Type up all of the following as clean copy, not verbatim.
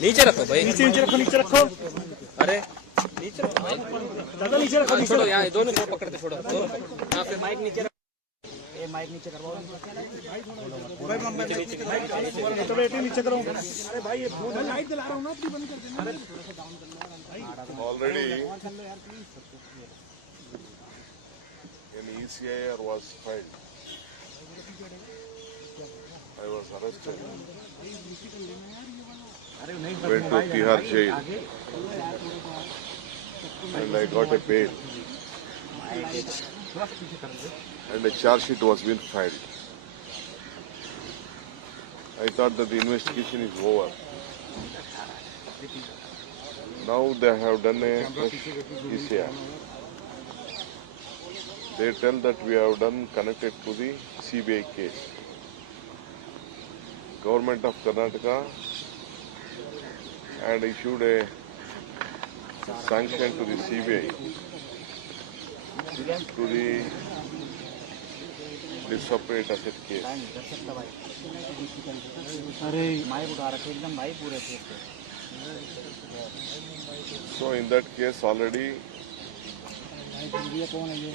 नीचे रखो भाई, नीचे नीचे रखो, नीचे रखो। अरे नीचे रखो भाई, दादा नीचे रखो, नीचे छोड़ो रखो। यहाँ दोनों को पकड़ते छोड़ो, दोनों को। हाँ फिर माइक नीचे रखो, ये माइक नीचे करवाओ तो बेटी नीचे करो। अरे भाई ये फोन लाइट जला रहा हूँ ना, बंद कर देना। Already an ECIR was filed. I was arrested. Went to Tihar jail and I got a bail. And a charge sheet was being filed. I thought that the investigation is over. Now they have done a fresh ECIR. They tell that we have done connected to the CBI case. Government of Karnataka had issued a sanction to the CBI to the separate asset case. अरे mic उठा रखे एकदम भाई पूरे थे। So in that case already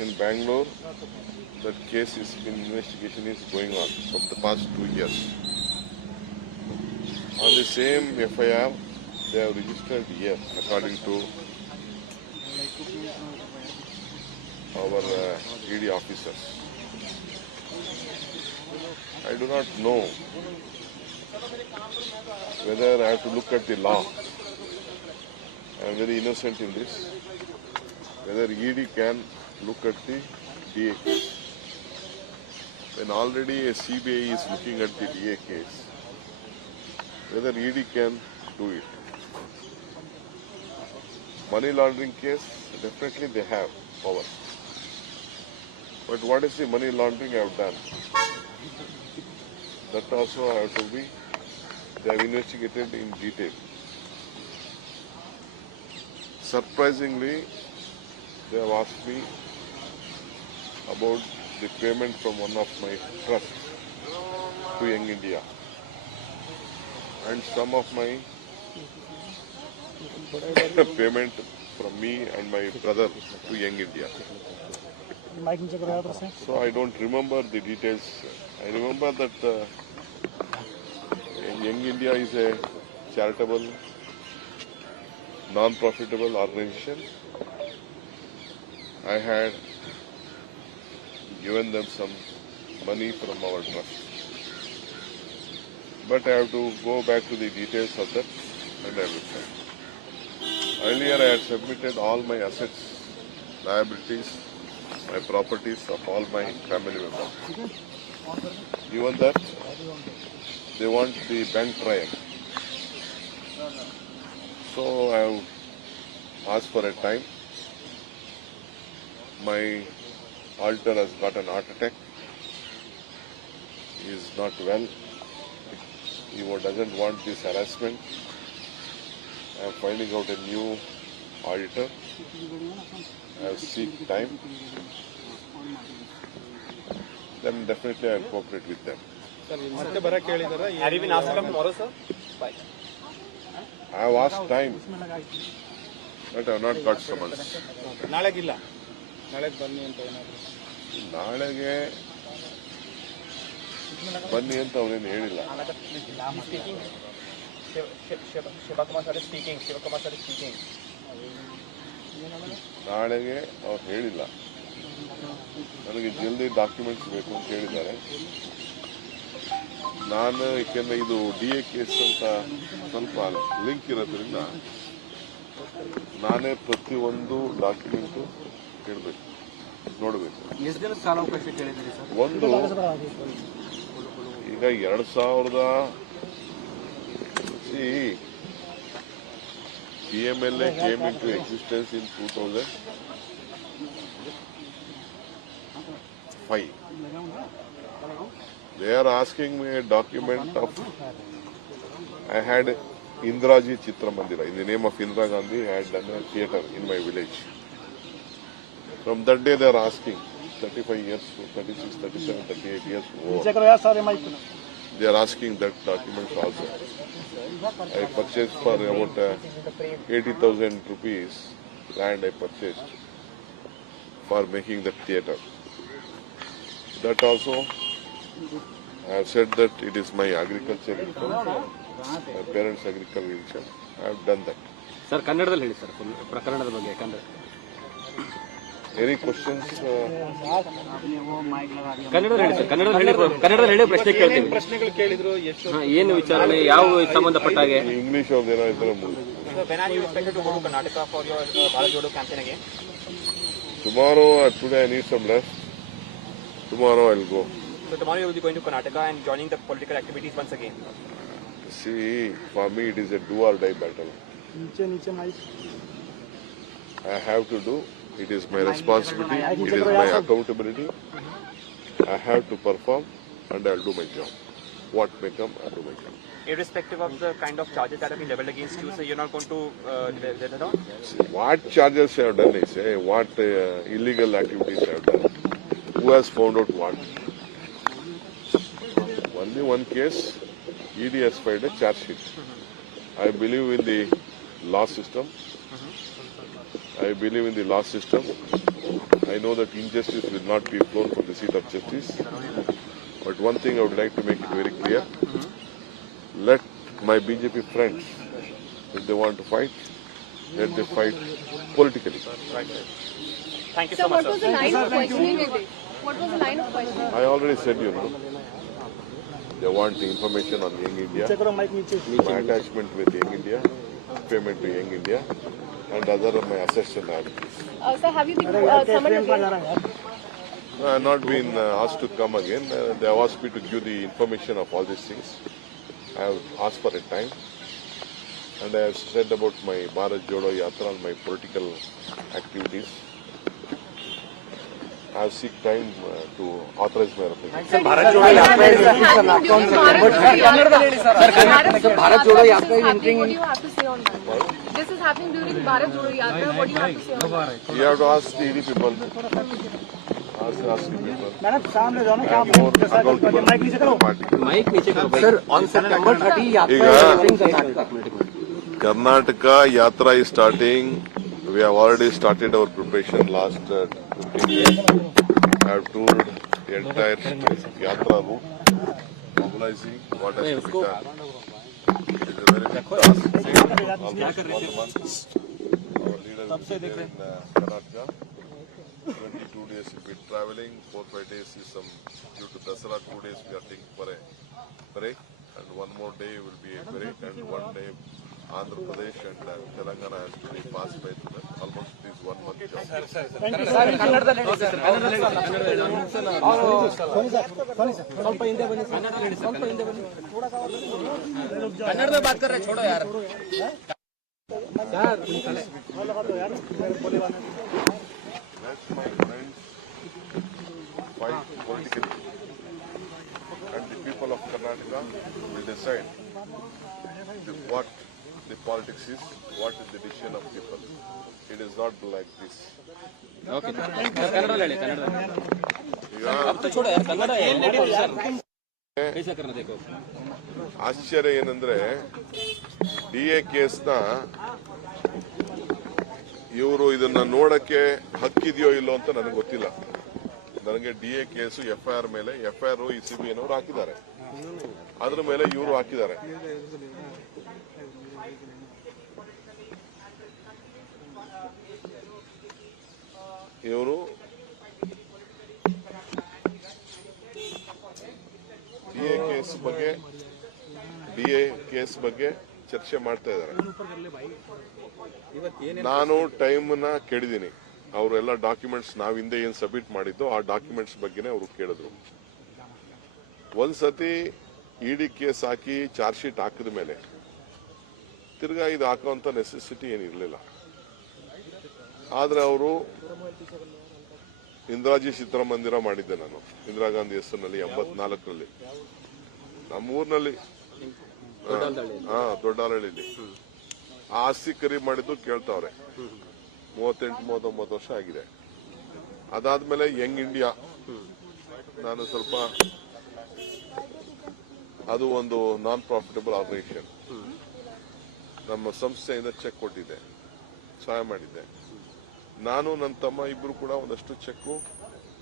in Bangalore, that case is investigation is going on from the past 2 years. On the same FIR, they have registered here according to our ED officers. I do not know whether I have to look at the law. I am very innocent in this. Whether ED can look at the DA case. When already a CBI is looking at the DA case, whether ED can do it. Money laundering case, definitely they have power. But what is the money laundering I have done? That also have to be, they have investigated in detail. Surprisingly, they have asked me about the payment from one of my trusts to Young India and some of my payment from me and my brother to Young India. Mic नीचे करो यार से। So I don't remember the details. I remember that Young India is a charitable, non-profitable organization. I had given them some money from our trust. But I have to go back to the details of that and I will try. Earlier I had submitted all my assets, liabilities, my properties of all my family members. Even that, they want the bank trial. So I have asked for a time. My altar has got an heart attack. He is not well. He doesn't want this harassment. I am finding out a new auditor. I have seek time. Then definitely I will cooperate with them. Have you been asked to come tomorrow, sir? Bye. I have asked time, but I have not got summons. ನಾಳೆಗಿಲ್ಲ ನಾಳೆಗೆ ಬನ್ನಿ ಅಂತ ಏನಾದ್ರು ನಾಳೆಗೆ ಬನ್ನಿ ಅಂತ ಅವನೇನು ಹೇಳಿಲ್ಲ. ನಾಳೆಗೆ ಅವ್ರು ಹೇಳಿಲ್ಲ. ನನಗೆ ಜಲ್ದಿ ಡಾಕ್ಯುಮೆಂಟ್ಸ್ ಬೇಕು ಅಂತ ಹೇಳಿದ್ದಾರೆ. ನಾನು ಏಕೆಂದರೆ ಇದು DA ಕೇಸ್ ಅಂತ ಸ್ವಲ್ಪ ಲಿಂಕ್ ಇರೋದ್ರಿಂದ ನಾನೇ ಪ್ರತಿಯೊಂದು ಡಾಕ್ಯುಮೆಂಟು ಕೇಳಬೇಕು, ನೋಡಬೇಕು. ಎಷ್ಟು ದಿನದ ಕಾಲಾವಕಾಶ ಕೇಳಿದ್ದೀರಿ ಸರ್? ಒಂದು ಈಗ 2000 PMLA came into existence in 2005. They are asking me a document of, I had Indraji Chitra Mandira, in the name of Indira Gandhi, I had done a theatre in my village. From that day they are asking, 35 years, 36, 37, 38 years old. They are asking that document also. I purchased for about 80,000 rupees land I purchased for making the theatre. That also, I have said that it is my agriculture income, my parents' agricultural income. I have done that. Sir ಕನ್ನಡದಲ್ಲಿ ಹೇಳಿ sir full ಪ್ರಕರಣದ ಬಗ್ಗೆ ಯಾಕಂದ್ರೆ Any questions? ಕನ್ನಡದಲ್ಲಿ ಹೇಳಿ sir ಕನ್ನಡದಲ್ಲಿ ಹೇಳಿ ಪ್ರಶ್ನೆ ಕೇಳ್ತೀನಿ. ಪ್ರಶ್ನೆಗಳು ಕೇಳಿದ್ರು ಎಷ್ಟು ಏನು ವಿಚಾರಣೆ ಯಾವ ಸಂಬಂಧಪಟ್ಟ ಹಾಗೆ English ಅವ್ರದ್ದು ಏನೋ ಇದ್ರೆ ಮುಗಿತು. When are you expected to go to Karnataka for your Bharat Jodo campaign again? Tomorrow, today I need some rest. Tomorrow I'll go. So tomorrow you will be going to Karnataka and joining the political activities once again. See, for me it is a do or die battle. नीचे mic I have to do. It is my responsibility. It is my accountability. I have to perform and I'll do my job. What may come, I'll do my job. Irrespective of the kind of charges that have been leveled against you, so you're not going to let it on? See, what charges I have done is, what illegal activities I have done. Who has found out what? Only one case, ED has filed a charge sheet. I believe in the law system. I believe in the law system. I know that injustice will not be flown from the seat of justice. But one thing I would like to make it very clear. Let my BJP friends, if they want to fight, let them fight politically. Right. Thank you So so much, what was the line of questioning you did? What was the line of questioning? I already said, they want the information on Young India, करो mic नीचे my attachment with Young India, payment to Young India, and other of my assets and liabilities. Sir, have you been summoned again? I have not been asked to come again. They have asked me to give the information of all these things. I have asked for a time, and I have said about my Bharat Jodo Yatra and my political activities. I have seek time to authorize my representation. Bharat Jodo Yatra is entering. What do you have to say on that? This is happening during Bharat Jodo Yatra. What do you have to say on that? You have to ask the ED people. Ask the people. Madam सामने जाओ ना I am more accountable mic नीचे to करो the party. Mic ನೀಚೆ Sir, on September 30, Yatra is entering Karnataka. Karnataka Yatra is starting. We have already started our preparation last 15 days. I have toured the entire Yatra route, mobilizing what has to be done. It is a very big task. Almost 1 month. Our leader will be there in Karnataka. 22 days will be traveling. 4-5 days is some due to Dasara. 2 days we are taking for a break, and 1 more day will be a break, and 1 day Andhra Pradesh and Telangana has to be passed by to that. Almost it is 1 month job. ಕನ್ನಡದಲ್ಲಿ ಬಾತ್ ಕರ್ರೆ छोड़ो यार. Let my friends fight politically, and the people of Karnataka will decide what the politics is, what is the decision of people. It is not like this. Okay ಕನ್ನಡದಲ್ಲಿ ಹೇಳಿ ಕನ್ನಡದಲ್ಲಿ. ಈಗ अब तो छोड़ो यार ಕನ್ನಡ कैसा करना देखो. ಆಶ್ಚರ್ಯ ಏನಂದ್ರೆ DA ಕೇಸ್ನ ಇವರು ಇದನ್ನ ನೋಡಕ್ಕೆ ಹಕ್ಕಿದೆಯೋ ಇಲ್ಲೋ ಅಂತ ನನಗೆ ಗೊತ್ತಿಲ್ಲ. ನನಗೆ DA ಕೇಸು FIR ಮೇಲೆ FIR ECB ಏನವರು ಹಾಕಿದ್ದಾರೆ, ಅದ್ರ ಮೇಲೆ ಇವರು ಹಾಕಿದ್ದಾರೆ. ಇವರು DA ಕೇಸ್ ಬಗ್ಗೆ ಚರ್ಚೆ ಮಾಡ್ತಾ ಇದ್ದಾರೆ. ನಾನು ಟೈಮ್ ನ ಕೇಳಿದ್ದೀನಿ. ಅವರೆಲ್ಲ ಡಾಕ್ಯುಮೆಂಟ್ಸ್ ನಾವು ಹಿಂದೆ ಏನ್ ಸಬ್ಮಿಟ್ ಮಾಡಿದ್ದು ಆ ಡಾಕ್ಯುಮೆಂಟ್ಸ್ ಬಗ್ಗೆನೇ ಅವರು ಕೇಳಿದ್ರು. ಒಂದ್ಸತಿ ED ಕೇಸ್ ಹಾಕಿ ಚಾರ್ಜ್ ಶೀಟ್ ಹಾಕಿದ ಮೇಲೆ ತಿರ್ಗಾ ಇದು ಹಾಕುವಂತ ನೆಸೆಸಿಟಿ ಏನಿರಲಿಲ್ಲ. ಆದ್ರೆ ಅವರು ಇಂದಿರಾಜಿ ಚಿತ್ರಮಂದಿರ ಮಾಡಿದ್ದೆ ನಾನು, ಇಂದಿರಾ ಗಾಂಧಿ ಹೆಸರಿನಲ್ಲಿ 84ರಲ್ಲಿ ನಮ್ಮೂರಿನಲ್ಲಿ ದೊಡ್ಡಹಳ್ಳಿಲಿ. ಆಸ್ತಿ ಖರೀದಿ ಮಾಡಿದ್ದು ಕೇಳ್ತಾವ್ರೆ. 38-39 ವರ್ಷ ಆಗಿದೆ. ಅದಾದ್ಮೇಲೆ ಯಂಗ್ ಇಂಡಿಯಾ ನಾನು ಸ್ವಲ್ಪ ಅದು ಒಂದು ನಾನ್ ಪ್ರಾಫಿಟಬಲ್ ಆಪರೇಷನ್ ನಮ್ಮ ಸಂಸ್ಥೆಯಿಂದ ಚೆಕ್ ಕೊಟ್ಟಿದ್ದೆ, ಸಹಾಯ ಮಾಡಿದ್ದೆ. ನಾನು ನನ್ನ ತಮ್ಮ ಇಬ್ರು ಕೂಡ ಒಂದಷ್ಟು ಚೆಕ್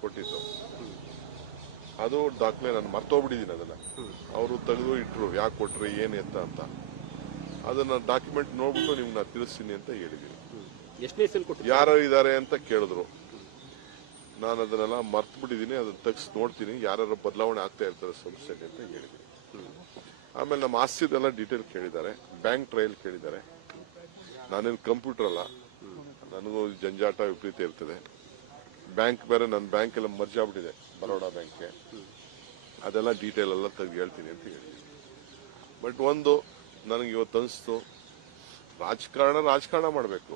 ಕೊಟ್ಟಿದ್ದು. ಅದು ದಾಖಲೆ ನಾನು ಮರ್ತೋಗ್ಬಿಟ್ಟಿದ್ದೀನಿ. ಅದನ್ನ ಅವರು ತೆಗೆದು ಇಟ್ರು, ಯಾಕೆ ಕೊಟ್ರಿ ಏನು ಎತ್ತ ಅಂತ. ಅದನ್ನ ಡಾಕ್ಯುಮೆಂಟ್ ನೋಡ್ಬಿಟ್ಟು ನಿಮ್ಗೆ ನಾನು ತಿಳಿಸ್ತೀನಿ ಅಂತ ಹೇಳಿದ್ದೀನಿ. ಎಷ್ಟನೇ ಸಲ ಕೊಟ್ಟು ಯಾರು ಇದ್ದಾರೆ ಅಂತ ಕೇಳಿದ್ರು. ನಾನು ಅದನ್ನೆಲ್ಲ ಮರ್ತು ಬಿಟ್ಟಿದ್ದೀನಿ, ಅದನ್ನ ತೆಗ್ಸಿ ನೋಡ್ತೀನಿ, ಯಾರು ಬದಲಾವಣೆ ಆಗ್ತಾ ಇರ್ತಾರೆ ಸಂಸ್ಥೆಗೆ ಅಂತ ಹೇಳಿದ್ದೀನಿ. ಆಮೇಲೆ ನಮ್ಮ ಆಸ್ತಿದೆಲ್ಲ ಡೀಟೇಲ್ ಕೇಳಿದ್ದಾರೆ, ಬ್ಯಾಂಕ್ ಟ್ರಯಲ್ ಕೇಳಿದ್ದಾರೆ. ನಾನೇನು ಕಂಪ್ಯೂಟರ್ ಅಲ್ಲ, ನನಗೂ ಜಂಜಾಟ ವಿಪರೀತ ಇರ್ತದೆ. ಬ್ಯಾಂಕ್ ಬೇರೆ, ನನ್ನ ಬ್ಯಾಂಕ್ ಎಲ್ಲ ಮರ್ಜ್ ಆಗ್ಬಿಟ್ಟಿದೆ ಬರೋಡಾ ಬ್ಯಾಂಕ್ಗೆ. ಅದೆಲ್ಲ ಡೀಟೇಲ್ ಎಲ್ಲ ತೆಗೆದು ಹೇಳ್ತೀನಿ ಅಂತ ಹೇಳಿದ್ದೀನಿ. ಬಟ್ ಒಂದು ನನಗೆ ಇವತ್ತು ಅನಿಸ್ತು, ರಾಜಕಾರಣ ಮಾಡಬೇಕು,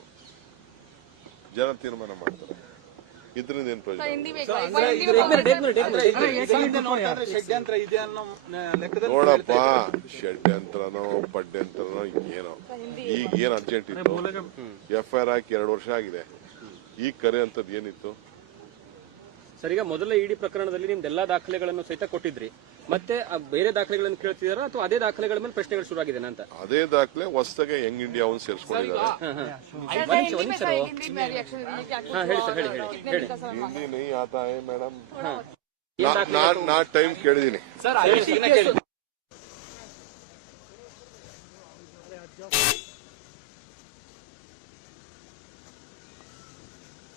ಜನ ತೀರ್ಮಾನ ಮಾಡ್ತಾರೆ. ಇದರಿಂದ ಏನು ಪ್ರಯೋಜನ? हिंदी में ಷಡ್ಯಂತ್ರ ಇದೆ ಅನ್ನೋ ಲೆಕ್ಕದಲ್ಲಿ ನೋಡಪ್ಪ, ಷಡ್ಯಂತ್ರನೋ ಪಡ್ಯಂತ್ರನೋ ಏನೋ, ಈಗ ಏನ್ ಅರ್ಜೆಂಟ್ ಇತ್ತು? FIR ಹಾಕಿ 2 ವರ್ಷ ಆಗಿದೆ. ಈಗ ಕರೆ ಅಂತದ್ ಏನಿತ್ತು? ಸರ್, ಈಗ ಮೊದಲ ಇಡಿ ಪ್ರಕರಣದಲ್ಲಿ ನಿಮ್ದೆಲ್ಲಾ ದಾಖಲೆಗಳನ್ನು ಸಹಿತ ಕೊಟ್ಟಿದ್ರಿ, ಮತ್ತೆ ಬೇರೆ ದಾಖಲೆಗಳನ್ನು ಕೇಳ್ತಿದಾರ ಅಥವಾ ಅದೇ ದಾಖಲೆಗಳ ಮೇಲೆ ಪ್ರಶ್ನೆಗಳು ಶುರು ಆಗಿದೆ ಅಂತ? ಅದೇ ದಾಖಲೆ ಹೊಸದಾಗೆ ಯಂಗ್ ಇಂಡಿಯಾ ಅವನು ಸೇರಿಸ್ಕೊಂಡಿದ್ದಾರೆ. हिंदी में रिएक्शन ಹೇಳಿ ಸರ್, ಹೇಳಿ ಹಿಂದಿ ನೈ ಆತಾ ಹೈ ಮೇಡಮ್. ನಾ ಟೈಮ್ ಕೇಳಿದೀನಿ. ಸರ್